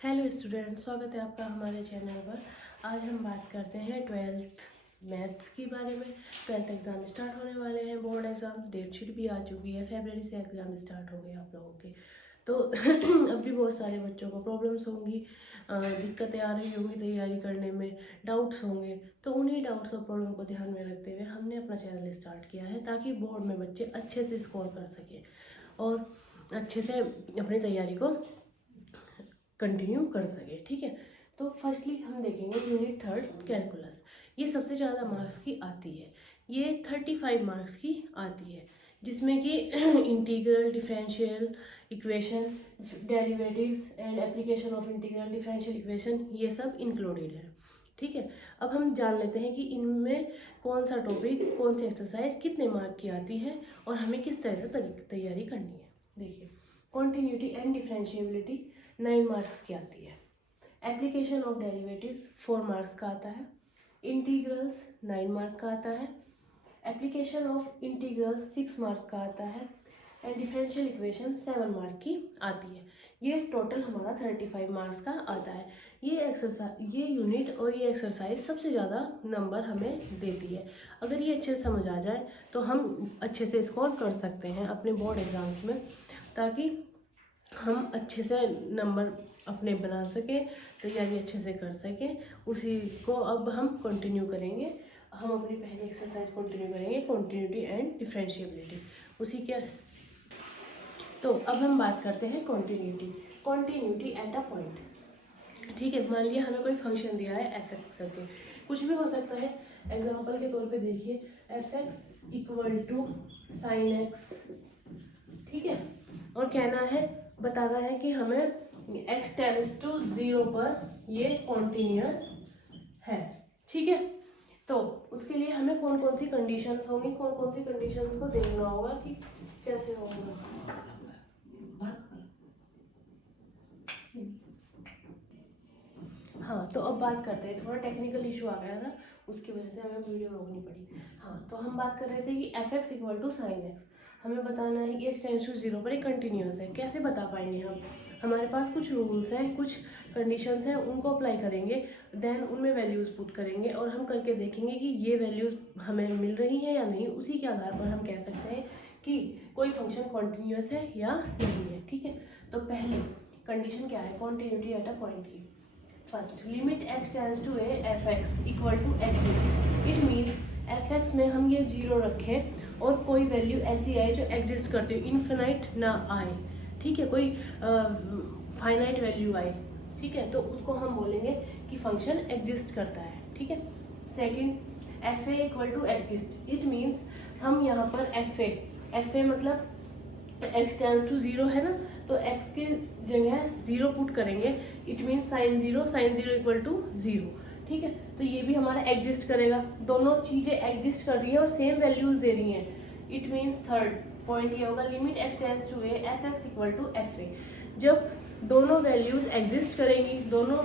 Hello student, स्वागत है आपका हमारे चैनल पर। आज हम बात करते हैं 12th मैथ्स के बारे में। 12th एग्ज़ाम स्टार्ट होने वाले हैं, बोर्ड एग्ज़ाम डेट शीट भी आ चुकी है। फरवरी से एग्ज़ाम स्टार्ट हो गए आप लोगों के। तो अब भी बहुत सारे बच्चों को प्रॉब्लम्स होंगी, दिक्कतें आ रही होंगी तैयारी करने में, डाउट्स होंगे। तो उन्हीं डाउट्स और प्रॉब्लम को ध्यान में रखते हुए हमने अपना चैनल स्टार्ट किया है ताकि बोर्ड में बच्चे अच्छे से स्कोर कर सकें और अच्छे से अपनी तैयारी को कंटिन्यू कर सके। ठीक है, तो फर्स्टली हम देखेंगे यूनिट 3 कैलकुलस। ये सबसे ज़्यादा मार्क्स की आती है, ये 35 मार्क्स की आती है, जिसमें कि integral, differential equation, derivatives and application of integral differential equation, ये सब इंक्लूडेड है। ठीक है, अब हम जान लेते हैं कि इनमें कौन सा टॉपिक, कौन सी एक्सरसाइज कितने मार्क की आती है और हमें किस तरह से तैयारी करनी है। देखिए, कॉन्टिन्यूटी एंड डिफरेंशिएबिलिटी 9 मार्क्स की आती है। एप्लीकेशन ऑफ डेरिवेटिव्स 4 मार्क्स का आता है। इंटीग्रल्स 9 मार्क का आता है। एप्लीकेशन ऑफ इंटीग्रल्स 6 मार्क्स का आता है एंड डिफरेंशियल इक्वेशन 7 मार्क की आती है। ये टोटल हमारा 35 मार्क्स का आता है। ये यूनिट और ये एक्सरसाइज सबसे ज़्यादा नंबर हमें देती है। अगर ये अच्छे से समझ आ जाए तो हम अच्छे से स्कोर कर सकते हैं अपने बोर्ड एग्ज़ाम्स में, ताकि हम अच्छे से नंबर अपने बना सकें, तैयारी अच्छे से कर सकें। उसी को अब हम कंटिन्यू करेंगे। हम अपनी पहली एक्सरसाइज कंटिन्यू करेंगे, कॉन्टिन्यूटी एंड डिफरेंशिएबिलिटी। उसी के तो अब हम बात करते हैं कॉन्टिन्यूटी एट अ पॉइंट। ठीक है, मान लिया हमें कोई फंक्शन दिया है f(x) करके, कुछ भी हो सकता है। एग्जाम्पल के तौर पे देखिए, f(x) equal to sin x। ठीक है, और कहना है, बताना है कि हमें x टेंड्स टू 0 पर ये कॉन्टिन्यूअस है। ठीक है, तो उसके लिए हमें कौन कौन सी कंडीशंस होंगी, कौन कौन सी कंडीशंस को देखना होगा कि कैसे होगा। हाँ, तो अब बात करते हैं, थोड़ा टेक्निकल इशू आ गया था, उसकी वजह से हमें वीडियो रोकनी पड़ी। हाँ, तो हम बात कर रहे थे कि f(x) equal to sine x. हमें बताना है कि x टेंड्स टू 0 पर एक कंटिन्यूअस है। कैसे बता पाएंगे हम? हमारे पास कुछ रूल्स हैं, कुछ कंडीशंस हैं, उनको अप्लाई करेंगे, देन उनमें वैल्यूज़ पुट करेंगे और हम करके देखेंगे कि ये वैल्यूज़ हमें मिल रही हैं या नहीं। उसी के आधार पर हम कह सकते हैं कि कोई फंक्शन कॉन्टिन्यूअस है या नहीं है। ठीक है, तो पहले कंडीशन क्या है कॉन्टिन्यूटी एट अ पॉइंट की? First, limit x tends to a f(x) equal to exist. It means f(x) में हम ये 0 रखें और कोई वैल्यू ऐसी आए जो एग्जिस्ट करती हो, इन्फिनाइट ना आए। ठीक है, कोई फाइनाइट वैल्यू आए। ठीक है, तो उसको हम बोलेंगे कि फंक्शन एग्जिस्ट करता है। ठीक है, second, fa equal to exist. It means हम यहाँ पर fa मतलब x टेंड्स टू 0 है ना, तो x के जगह 0 पुट करेंगे। It means sine 0 equal to 0। ठीक है, तो ये भी हमारा एग्जिस्ट करेगा। दोनों चीज़ें एग्जिस्ट कर रही हैं और सेम वैल्यूज़ दे रही हैं। इट मीन्स थर्ड पॉइंट ये होगा, limit x tends to a f(x) equal to fa। जब दोनों वैल्यूज़ एग्जिस्ट करेंगी, दोनों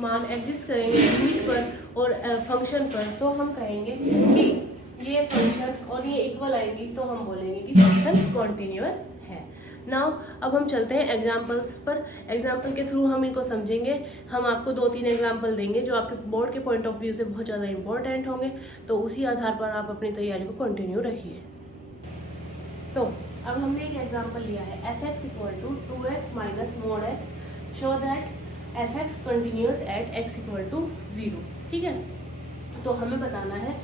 मान एग्जिस्ट करेंगे लिमिट पर और फंक्शन पर, तो हम कहेंगे कि ये फंक्शन और ये इक्वल आएंगी, तो हम बोलेंगे कि फंक्शन कॉन्टिन्यूअस है। नाउ अब हम चलते हैं एग्जाम्पल्स पर। एग्जाम्पल के थ्रू हम इनको समझेंगे। हम आपको 2-3 एग्जाम्पल देंगे जो आपके बोर्ड के पॉइंट ऑफ व्यू से बहुत ज़्यादा इंपॉर्टेंट होंगे, तो उसी आधार पर आप अपनी तैयारी को कंटिन्यू रखिए। तो अब हमने एक एग्जाम्पल लिया है, f(x) equal to 2x minus mod x, show that f(x) continuous at x equal to 0। ठीक है, तो हमें बताना है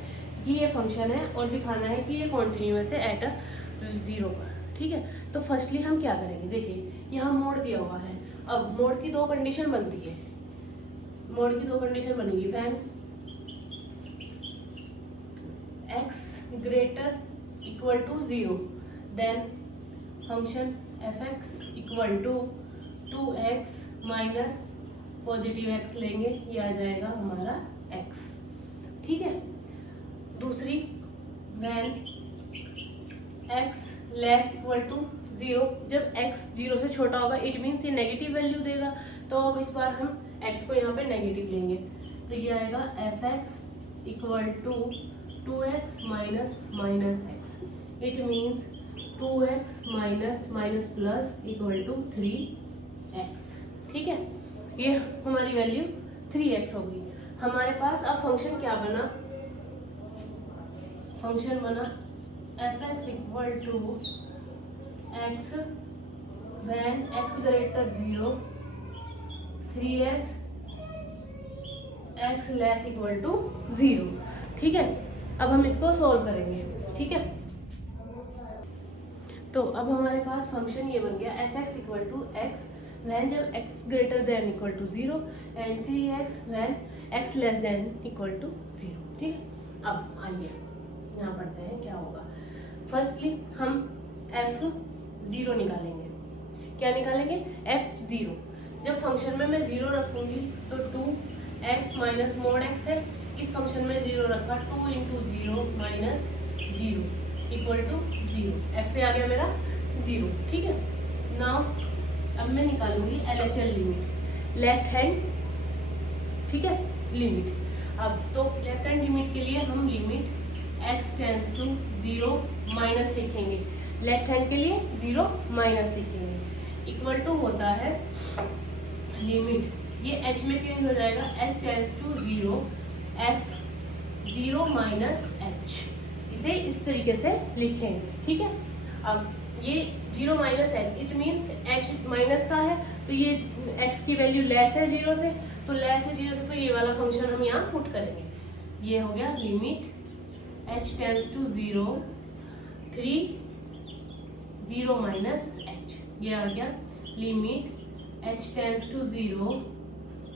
कि ये फंक्शन है और दिखाना है कि ये कॉन्टिन्यूअस है एट 0 पर। ठीक है, तो फर्स्टली हम क्या करेंगे, देखिए यहाँ मोड दिया हुआ है। अब मोड की 2 कंडीशन बनती है, मोड की 2 कंडीशन बनेगी। When x greater equal to 0, then function f(x) equal to 2x minus positive x लेंगे, ये आ जाएगा हमारा x। ठीक है, दूसरी, when x less equal to 0, जब x 0 से छोटा होगा इट मीन्स ये नेगेटिव वैल्यू देगा, तो अब इस बार हम x को यहाँ पे नेगेटिव लेंगे, तो ये आएगा f(x) equal to 2x minus x। It means 2x minus plus equal to 3x। ठीक है, ये हमारी वैल्यू 3x होगी। हमारे पास अब फंक्शन क्या बना, फंक्शन बना fx equal to x when x greater 0, 3x x less equal to 0। ठीक है, अब हम इसको सोल्व करेंगे। ठीक है, तो अब हमारे पास फंक्शन ये बन गया fx equal to x when जब x greater than equal to 0 and 3x when x less than equal to 0। ठीक है, अब आइए यहाँ पढ़ते हैं क्या होगा। फर्स्टली हम f0 निकालेंगे। क्या निकालेंगे? f0। जब फंक्शन में मैं 0 रखूंगी तो 2x माइनस मोड x है, इस फंक्शन में 0 रखा 2 into 0 minus 0 equal to 0। F पे आ गया मेरा 0। ठीक है, नाउ अब मैं निकालूंगी LHL लिमिट, लेफ्ट हैंड। ठीक है, लिमिट। अब तो लेफ्ट हैंड लिमिट के लिए हम limit x tends to 0 minus लिखेंगे, लेफ्ट हैंड के लिए 0 माइनस लिखेंगे, इक्वल टू होता है लिमिट, ये h में चेंज हो जाएगा, h tends to 0 f0 minus h, इसे इस तरीके से लिखेंगे। ठीक है, अब ये 0 minus h, it means h minus का है तो ये x की वैल्यू लेस है 0 से, तो लेस है 0 से, तो ये वाला फंक्शन हम यहाँ पुट करेंगे। ये हो गया limit h tends to 0 3 0 minus h, ये आ गया limit h tends to 0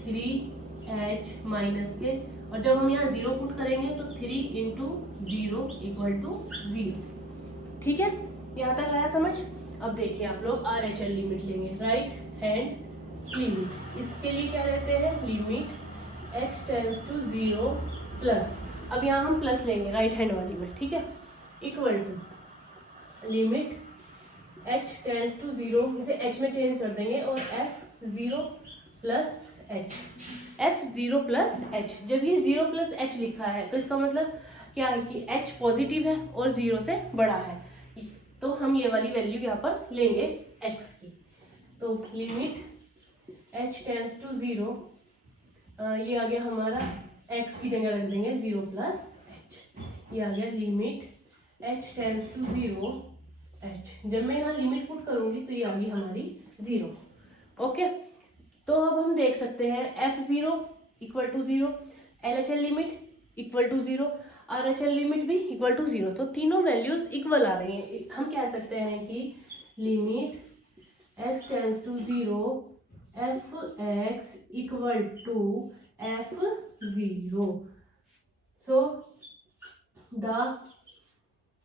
3h minus के, और जब हम यहाँ 0 पुट करेंगे तो 3 इंटू 0 इक्वल टू 0। ठीक है, यहाँ तक आया समझ? अब देखिए आप लोग RHL लिमिट लेंगे, राइट हैंड लिमिट। इसके लिए क्या लेते हैं? Limit h tends to 0 plus, अब यहाँ हम प्लस लेंगे राइट हैंड वाली में। ठीक है, equal to limit h tends to 0, इसे h में चेंज कर देंगे और f0 plus h, f0 plus h। जब ये 0 प्लस h लिखा है तो इसका मतलब क्या है कि h पॉजिटिव है और 0 से बड़ा है, तो हम ये वाली वैल्यू यहाँ पर लेंगे x की। तो लिमिट h टेंस टू 0, ये आ गया हमारा x की जगह रख देंगे 0 प्लस h, ये आ गया limit h tends to 0 h। जब मैं यहाँ लिमिट पुट करूंगी तो ये आ गई हमारी 0। ओके, तो अब हम देख सकते हैं f0 equal to 0, LHL limit equal to 0, RHL limit भी इक्वल टू 0, तो तीनों वैल्यूज इक्वल आ रही हैं। हम कह सकते हैं कि limit x tends to 0 f(x) equal to f0। So the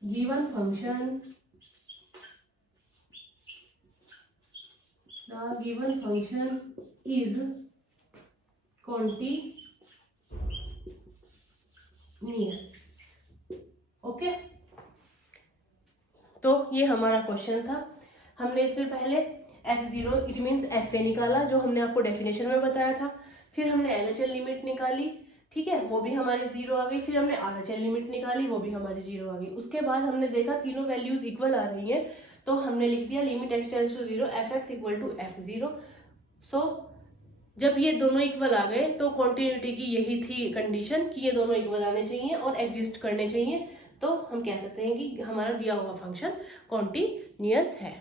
given function is continuous। Okay, तो ये हमारा क्वेश्चन था। हमने इसमें पहले f0 इट मीन्स fa निकाला, जो हमने आपको डेफिनेशन में बताया था। फिर हमने LHL लिमिट निकाली, ठीक है, वो भी हमारी 0 आ गई। फिर हमने RHL लिमिट निकाली, वो भी हमारी 0 आ गई। उसके बाद हमने देखा तीनों वैल्यूज इक्वल आ रही हैं, तो हमने लिख दिया limit x tends to 0 f(x) equal to f0। So जब ये दोनों इक्वल आ गए तो कॉन्टिन्यूटी की यही थी कंडीशन कि ये दोनों इक्वल आने चाहिए और एग्जिस्ट करने चाहिए, तो हम कह सकते हैं कि हमारा दिया हुआ फंक्शन कॉन्टिन्यूअस है।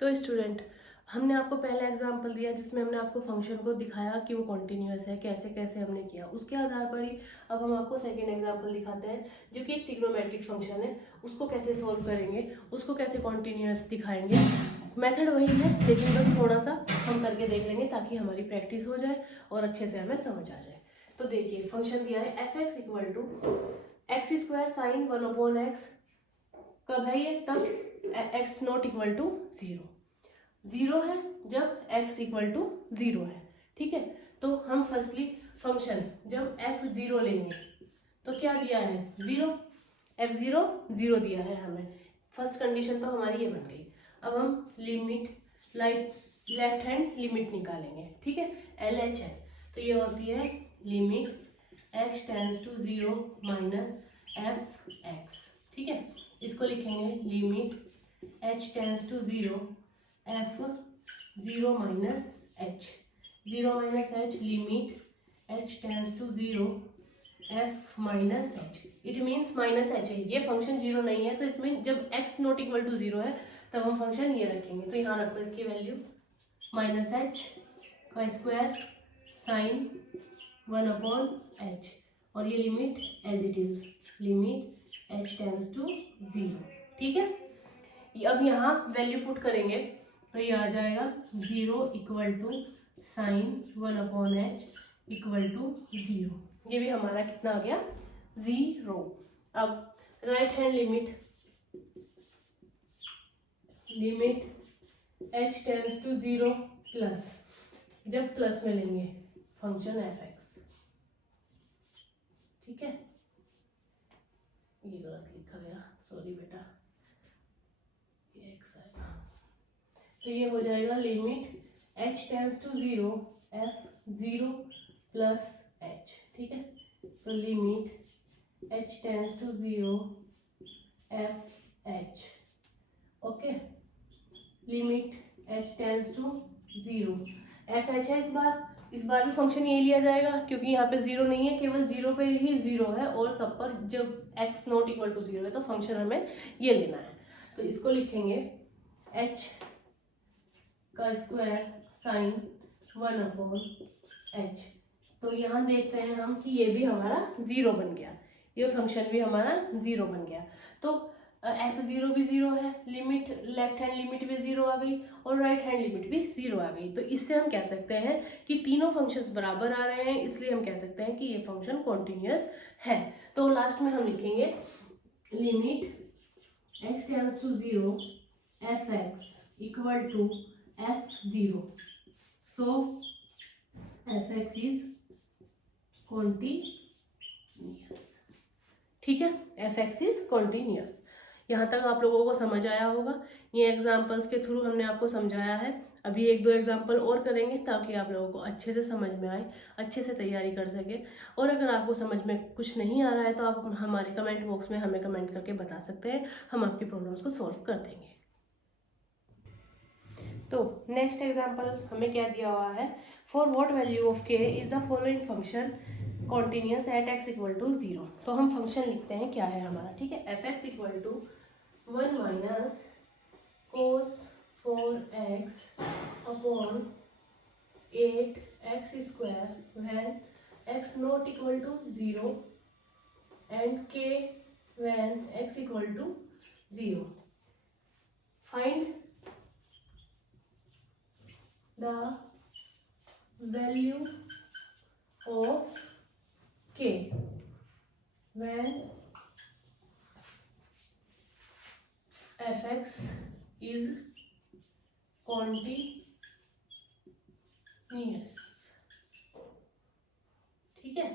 तो स्टूडेंट, हमने आपको पहला एग्जांपल दिया जिसमें हमने आपको फंक्शन को दिखाया कि वो कॉन्टिन्यूअस है, कैसे कैसे हमने किया, उसके आधार पर ही अब हम आपको सेकेंड एग्जांपल दिखाते हैं जो कि एक ट्रिग्नोमेट्रिक फंक्शन है। उसको कैसे सोल्व करेंगे, उसको कैसे कॉन्टिन्यूअस दिखाएंगे। मेथड वही है, लेकिन बस थोड़ा सा हम करके देख लेंगे ताकि हमारी प्रैक्टिस हो जाए और अच्छे से हमें समझ आ जाए। तो देखिए फंक्शन दिया है f(x) equal to x² sign 1/x। कब है ये? तब x नॉट इक्वल टू 0 है जब x इक्वल टू 0 है। ठीक है, तो हम फर्स्टली फंक्शन जब f0 लेंगे तो क्या दिया है? 0, f0 0 दिया है हमें। फर्स्ट कंडीशन तो हमारी ये बन गई। अब हम लिमिट लेफ्ट हैंड लिमिट निकालेंगे, ठीक है, LHL। तो ये होती है limit x tends to 0 minus f(x), ठीक है। इसको लिखेंगे limit h tends to 0 f0 minus h, 0 minus h limit h tends to 0 f minus h, it means minus h है, ये फंक्शन जीरो नहीं है, तो इसमें जब x नॉट इक्वल टू 0 है तब हम फंक्शन ये रखेंगे। तो यहाँ रखो इसकी वैल्यू माइनस एच का स्क्वायर साइन 1/h, और ये limit as it is, limit h tends to 0। ठीक है, अब यहाँ वैल्यू पुट करेंगे तो ये आ जाएगा 0 equal to sine 1/h equal to 0। ये भी हमारा कितना आ गया 0। अब right hand limit h tends to 0 plus, जब प्लस में लेंगे फंक्शन f(x), ठीक है, ये गलत लिखा गया, सॉरी बेटा, ये x आएगा, तो ये हो जाएगा limit h tends to 0 f(0) plus h। ठीक है, तो limit h tends to 0 f(h), okay, limit h tends to 0 f(h) है। इस बार भी फंक्शन ये लिया जाएगा क्योंकि यहाँ पे 0 नहीं है, केवल 0 पे ही 0 है, और सब पर जब x नॉट इक्वल टू 0 है तो फंक्शन हमें ये लेना है। तो इसको लिखेंगे h का स्क्वायर साइन 1/h। तो यहाँ देखते हैं हम कि ये भी हमारा 0 बन गया, ये फंक्शन भी हमारा 0 बन गया। तो f(0) भी 0 है, लिमिट लेफ्ट हैंड लिमिट भी 0 आ गई, और राइट हैंड लिमिट भी 0 आ गई। तो इससे हम कह सकते हैं कि तीनों फंक्शंस बराबर आ रहे हैं, इसलिए हम कह सकते हैं कि ये फंक्शन कॉन्टिन्यूअस है। तो लास्ट में हम लिखेंगे limit x tends to 0 f(x) equal to f(0), so f(x) is continuous. ठीक है, f(x) इज कॉन्टिन्यूअस। यहाँ तक आप लोगों को समझ आया होगा, ये एग्जाम्पल्स के थ्रू हमने आपको समझाया है। अभी एक दो एग्जाम्पल और करेंगे ताकि आप लोगों को अच्छे से समझ में आए, अच्छे से तैयारी कर सके। और अगर आपको समझ में कुछ नहीं आ रहा है तो आप हमारे कमेंट बॉक्स में हमें कमेंट करके बता सकते हैं, हम आपकी प्रॉब्लम्स को सॉल्व कर देंगे। तो नेक्स्ट एग्जाम्पल हमें क्या दिया हुआ है, for what value of k is the following function continuous at x equal to 0। तो हम फंक्शन लिखते हैं क्या है हमारा, ठीक है, f(x) equal to 1 minus cos 4x upon 8x square when x not equal to 0 and k when x equal to 0। Find the value of k when f(x) is continuous। ठीक है,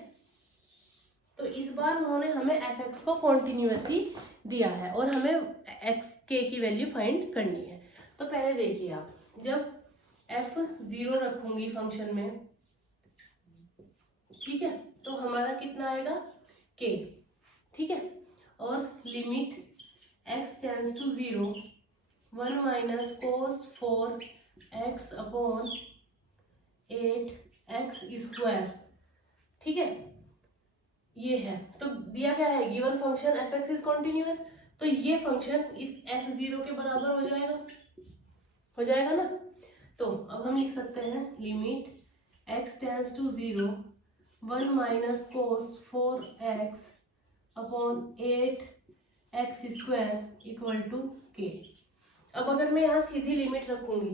तो इस बार उन्होंने हमें f(x) को कॉन्टिन्यूअसली दिया है और हमें k की वैल्यू फाइंड करनी है। तो पहले देखिए आप, जब f(0) रखूंगी फंक्शन में, ठीक है, तो हमारा कितना आएगा k। ठीक है, और limit x tends to 0 1 minus cos 4x upon 8x square. ठीक है, ये है, तो दिया क्या है, given function f(x) is continuous, तो ये फंक्शन इस f(0) के बराबर हो जाएगा ना। तो अब हम लिख सकते हैं limit x tends to 0 1 minus cos 4x upon 8x square equal to k। अब अगर मैं यहाँ सीधी लिमिट रखूंगी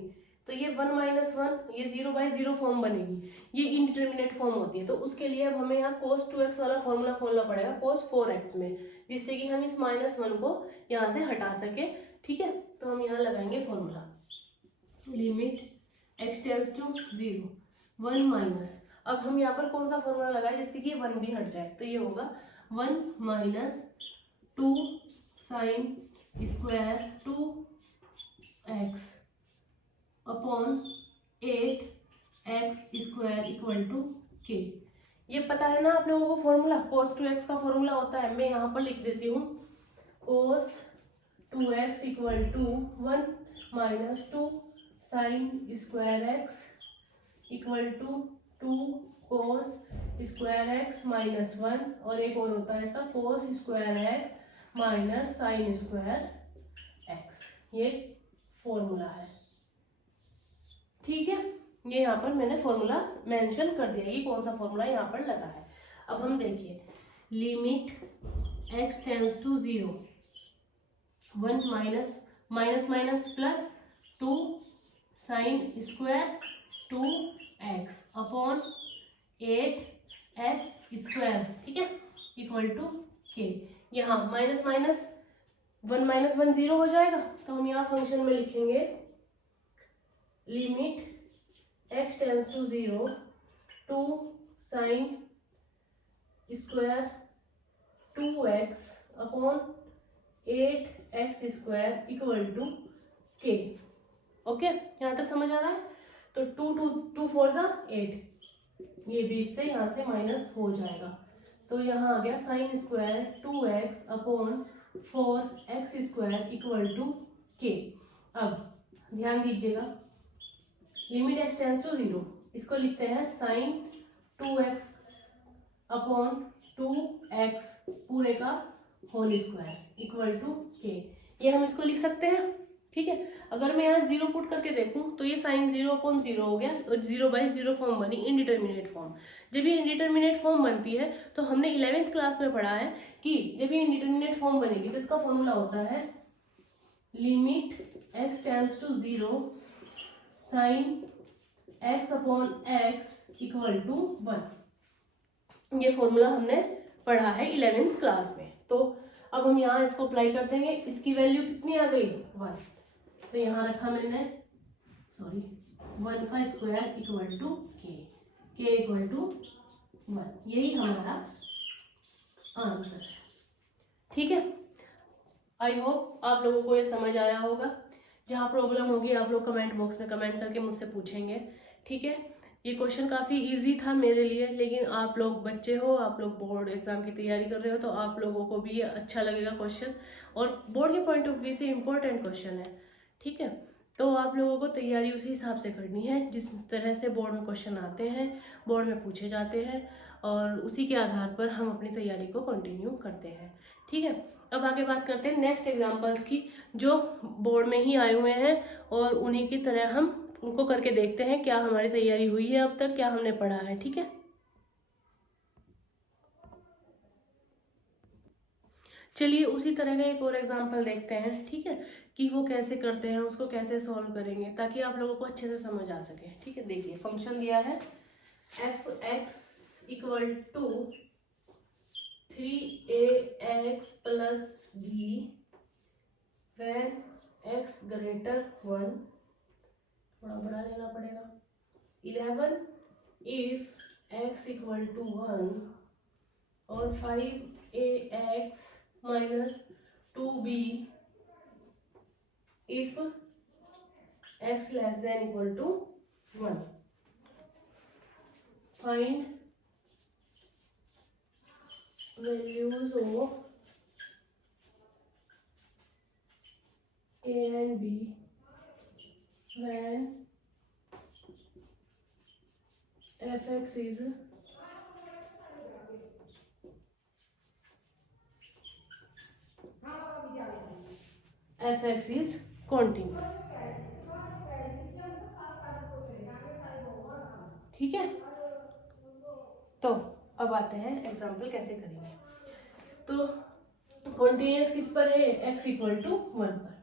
तो ये 1 माइनस 1, ये 0/0 फॉर्म बनेगी, ये इनडिटर्मिनेट फॉर्म होती है। तो उसके लिए अब हमें यहाँ cos 2x वाला फॉर्मूला खोलना पड़ेगा cos 4x में, जिससे कि हम इस -1 को यहाँ से हटा सके। ठीक है, तो हम यहाँ लगाएंगे formula limit x tends to 0 1 minus, अब हम यहाँ पर कौन सा फॉर्मूला लगाए जिससे कि 1 भी हट जाए, तो ये होगा 1 minus 2 sine square 2x upon 8x square equal to k। ये पता है ना आप लोगों को फॉर्मूला, cos 2x का फॉर्मूला होता है, मैं यहाँ पर लिख देती हूँ cos 2x equal to 1 minus 2 sine square x equal to 2 cos square x minus 1, और एक और होता है इसका cos square x minus sine square x. ये फॉर्मूला है, ठीक है। ये यहाँ पर मैंने फॉर्मूला मेंशन कर दिया, ये कौन सा फॉर्मूला यहाँ पर लगा है। अब हम देखिए, limit x tends to 0, 1 minus minus minus plus 2 sine square 2x upon 8x square, ठीक है, इक्वल टू k। यहाँ माइनस माइनस 1 माइनस 1 0 हो जाएगा, तो हम यहाँ फंक्शन में लिखेंगे limit x tends to 0, 2 sine square 2x upon 8x square equal to k। Okay, यहाँ तक समझ आ रहा है। तो 2 4 जा 8, ये 20 से यहाँ से माइनस हो जाएगा, तो यहाँ आ गया sine square 2x upon 4x square equal to k। अब ध्यान दीजिएगा, लिमिट x टेंड्स टू 0, इसको लिखते हैं साइन 2x अपॉन 2x पूरे का whole square equal to k। ये हम इसको लिख सकते हैं, ठीक है। अगर मैं यहाँ 0 पुट करके देखूं तो ये साइन 0 अपॉन 0 हो गया, और 0/0 फॉर्म बनी, इनडिटर्मिनेट फॉर्म। जब ये इनडिटर्मिनेट फॉर्म बनती है तो हमने 11th क्लास में पढ़ा है कि जब ये इनडिटर्मिनेट फॉर्म बनेगी तो इसका फॉर्मूला होता है limit x tends to 0 sine x upon x equal to 1। ये फॉर्मूला हमने पढ़ा है 11th क्लास में। तो अब हम यहाँ इसको अप्लाई कर देंगे, इसकी वैल्यू कितनी आ गई 1, तो यहाँ रखा मैंने 1 का square equal to k equal to 1। यही हमारा आंसर है, ठीक है। आई होप आप लोगों को ये समझ आया होगा। जहाँ प्रॉब्लम होगी आप लोग कमेंट बॉक्स में कमेंट करके मुझसे पूछेंगे, ठीक है। ये क्वेश्चन काफ़ी इजी था मेरे लिए, लेकिन आप लोग बच्चे हो, आप लोग बोर्ड एग्जाम की तैयारी कर रहे हो, तो आप लोगों को भी ये अच्छा लगेगा क्वेश्चन, और बोर्ड के पॉइंट ऑफ व्यू से इम्पोर्टेंट क्वेश्चन है, ठीक है। तो आप लोगों को तैयारी उसी हिसाब से करनी है, जिस तरह से बोर्ड में क्वेश्चन आते हैं, बोर्ड में पूछे जाते हैं, और उसी के आधार पर हम अपनी तैयारी को कंटिन्यू करते हैं, ठीक है। अब आगे बात करते हैं नेक्स्ट एग्जाम्पल्स की, जो बोर्ड में ही आए हुए हैं, और उन्हीं की तरह हम उनको करके देखते हैं क्या हमारी तैयारी हुई है अब तक, क्या हमने पढ़ा है, ठीक है। चलिए उसी तरह का एक और एग्जाम्पल देखते हैं, ठीक है, कि वो कैसे करते हैं, उसको कैसे सॉल्व करेंगे, ताकि आप लोगों को अच्छे से समझ आ सके, ठीक है। देखिए, फंक्शन दिया है f(x) equal to 3ax plus b when x greater 1, थोड़ा बड़ा लेना पड़ेगा, 11 इफ x इक्वल टू 1, और 5ax minus 2b if x less than equal to 1। Find values of a and b when f(x) is continuous, ठीक है। तो अब आते हैं एग्जाम्पल कैसे करेंगे। तो कॉन्टिन्यूस किस पर है, x इक्वल टू 1 पर।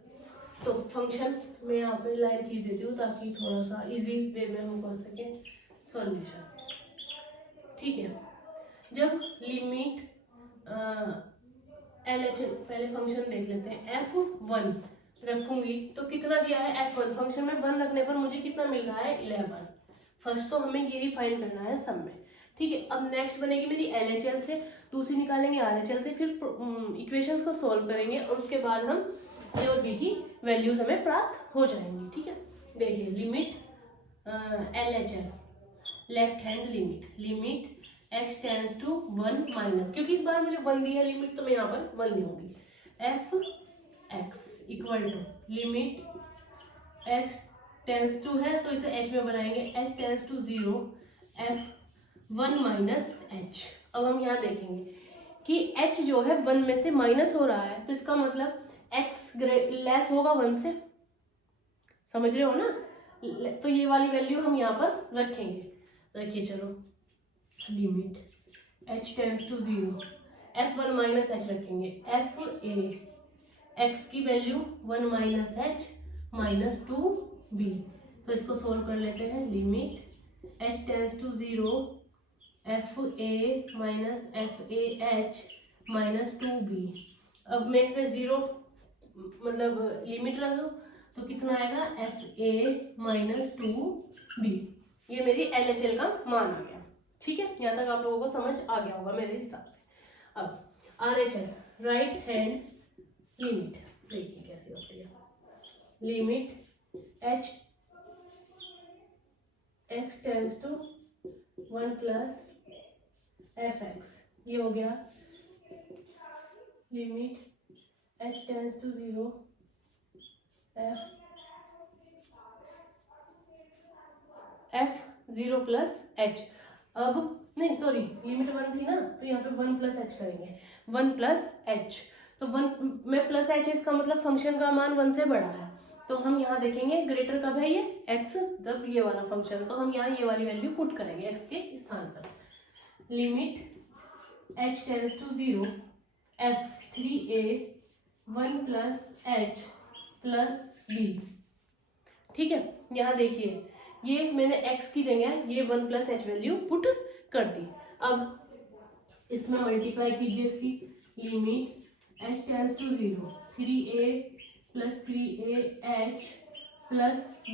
तो फंक्शन मैं यहाँ पे लाइन खींच देती हूँ ताकि थोड़ा सा इजी वे में हम कर सकें सॉल्यूशन, ठीक है। जब लिमिट LHS, पहले फंक्शन देख लेते हैं, f1 रखूंगी तो कितना दिया है f1, फंक्शन में 1 रखने पर मुझे कितना मिल रहा है 11। फर्स्ट तो हमें यही फाइंड करना है सब में, ठीक है। अब नेक्स्ट बनेगी मेरी LHL से, दूसरी निकालेंगे RHL से, फिर इक्वेशंस को सॉल्व करेंगे, और उसके बाद हम ए और बी की वैल्यूज हमें प्राप्त हो जाएंगी, ठीक है। देखिए, limit LHL left hand limit x tends to 1 minus, क्योंकि इस बार मुझे 1 दी है लिमिट, तो मैं यहाँ पर 1 लूंगी। f(x) equal to limit x tends to है तो इसे h में बनाएंगे, h tends to 0 f1 minus h। अब हम यहाँ देखेंगे कि h जो है 1 में से माइनस हो रहा है, तो इसका मतलब x लेस होगा 1 से, समझ रहे हो ना। तो ये वाली वैल्यू हम यहाँ पर रखेंगे। रखिए चलो, limit h tends to 0 f1 minus h रखेंगे, f a x की value 1 minus h minus 2b। तो इसको सोल्व कर लेते हैं। Limit h tends to 0 f a minus f a h minus 2b। अब मैं इसमें 0 मतलब लिमिट रख दूँ तो कितना आएगा, एफ ए माइनस 2b। ये मेरी LHL का मान आ गया। ठीक है, यहाँ तक आप लोगों को समझ आ गया होगा मेरे हिसाब से। अब RHL राइट हैंड लिमिट देखिए कैसे होती है। Limit h x tends to 1 plus fx, ये हो गया। Limit h tends to 0 f 0 plus h। अब नहीं सॉरी, लिमिट 1 थी ना, तो यहाँ पे 1 प्लस h करेंगे, 1 प्लस h। तो 1 में प्लस h है, इसका मतलब फंक्शन का मान 1 से बड़ा है। तो हम यहाँ देखेंगे ग्रेटर कब है, ये x जब ये वाला फंक्शन, तो हम यहाँ ये वाली वैल्यू पुट करेंगे x के स्थान पर। Limit h tends to 0 f3a 1 plus h plus b। ठीक है, यहाँ देखिए ये मैंने x की जगह ये 1 प्लस h वैल्यू पुट कर दी। अब इसमें मल्टीप्लाई कीजिए इसकी। Limit h tends to 0 3a plus 3ah plus b।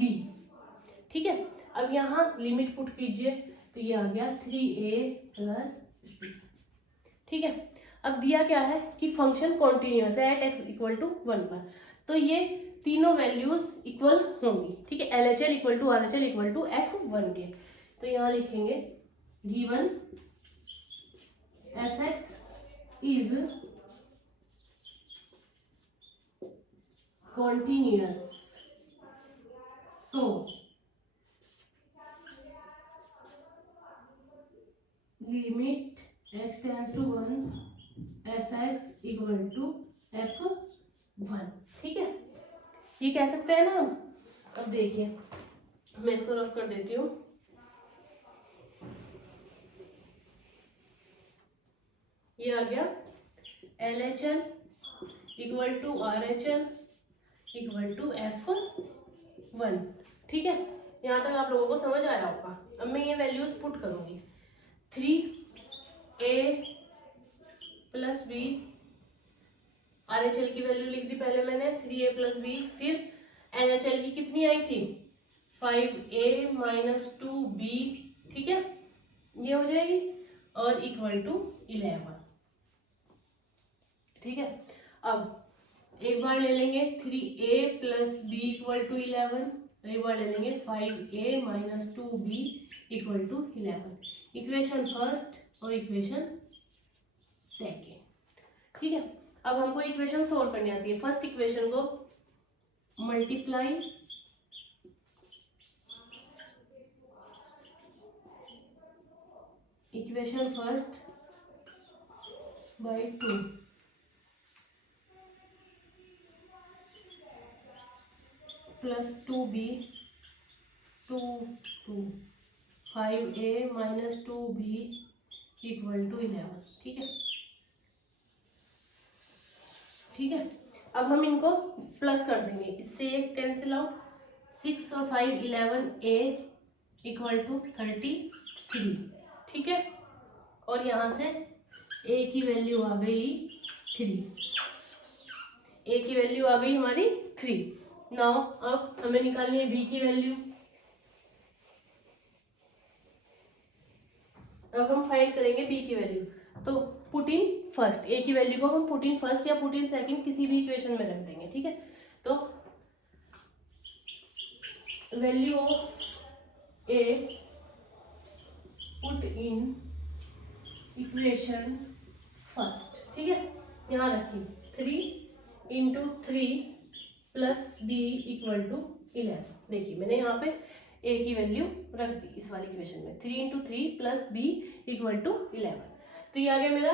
ठीक है, अब यहाँ लिमिट पुट कीजिए तो ये आ गया 3a प्लस b। ठीक है, अब दिया क्या है कि फंक्शन कॉन्टिन्यूअस है एट x इक्वल टू 1 पर, तो ये तीनों वैल्यूज इक्वल होंगी। ठीक है, LHL equal to RHL equal to f1 के। तो यहाँ लिखेंगे given fx is continuous, so limit x tends to 1 fx equal to f1। ठीक है, ये कह सकते हैं ना हम। अब देखिए मैं इसको रफ कर देती हूँ। ये आ गया LHL equal to RHL equal to f1। ठीक है, यहाँ तक आप लोगों को समझ आया होगा। अब मैं ये वैल्यूज पुट करूंगी। 3a प्लस b, RHL की वैल्यू लिख दी पहले मैंने 3a प्लस b, फिर LHL की कितनी आई थी 5a माइनस 2b। ठीक है, ये हो जाएगी और इक्वल टू 11। ठीक है, अब एक बार ले लेंगे 3a plus b equal to 11, एक बार ले लेंगे 5a minus 2b equal to 11। Equation first और इक्वेशन सेकेंड। ठीक है, अब हमको इक्वेशन सोल्व करनी आती है। फर्स्ट इक्वेशन को multiply equation first by 2 plus 2b 5a minus 2b equal to 11। ठीक है, ठीक है, अब हम इनको प्लस कर देंगे, इससे एक कैंसिल आउट, 6 और 5 11a इक्वल टू 33। ठीक है, और यहाँ से a की वैल्यू आ गई 3, a की वैल्यू आ गई हमारी 3। नाउ अब हमें निकालनी है b की वैल्यू। अब हम फाइंड करेंगे b की वैल्यू, तो पुट इन फर्स्ट, a की वैल्यू को हम पुट इन फर्स्ट या पुट इन सेकंड किसी भी इक्वेशन में रख देंगे। ठीक है, तो value of a put in equation first. ठीक है, यहाँ रखिए 3 into 3 plus b equal to 11। देखिए मैंने यहाँ पे a की वैल्यू रख दी इस वाली इक्वेशन में, 3 into 3 plus b equal to 11। तो ये आ गया मेरा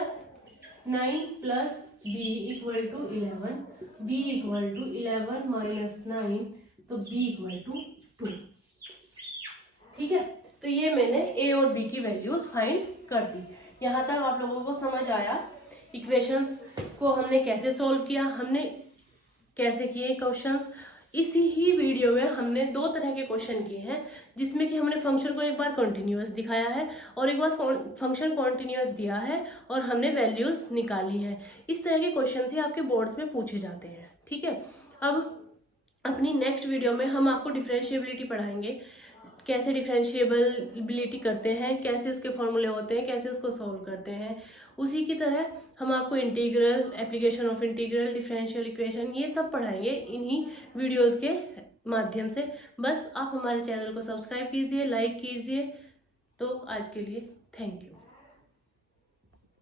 9 plus b equal to 11, b equal to 11 minus 9, तो b इक्वल टू 2। ठीक है, तो ये मैंने a और b की वैल्यूज फाइंड कर दी। यहाँ तक आप लोगों को समझ आया इक्वेशंस को हमने कैसे सॉल्व किया, हमने कैसे किए क्वेश्चंस। इसी ही वीडियो में हमने दो तरह के क्वेश्चन किए हैं, जिसमें कि हमने फंक्शन को एक बार कॉन्टिन्यूअस दिखाया है और एक बार फंक्शन कॉन्टिन्यूअस दिया है और हमने वैल्यूज निकाली है। इस तरह के क्वेश्चन ही आपके बोर्ड्स में पूछे जाते हैं। ठीक है, अब अपनी नेक्स्ट वीडियो में हम आपको डिफरेंशिएबिलिटी पढ़ाएंगे, कैसे डिफरेंशिएबिलिटी करते हैं, कैसे उसके फॉर्मूले होते हैं, कैसे उसको सॉल्व करते हैं। उसी की तरह हम आपको integral, application of integral, differential equation, ये सब पढ़ाएंगे इन्हीं वीडियोस के माध्यम से। बस आप हमारे चैनल को सब्सक्राइब कीजिए, लाइक कीजिए। तो आज के लिए थैंक यू।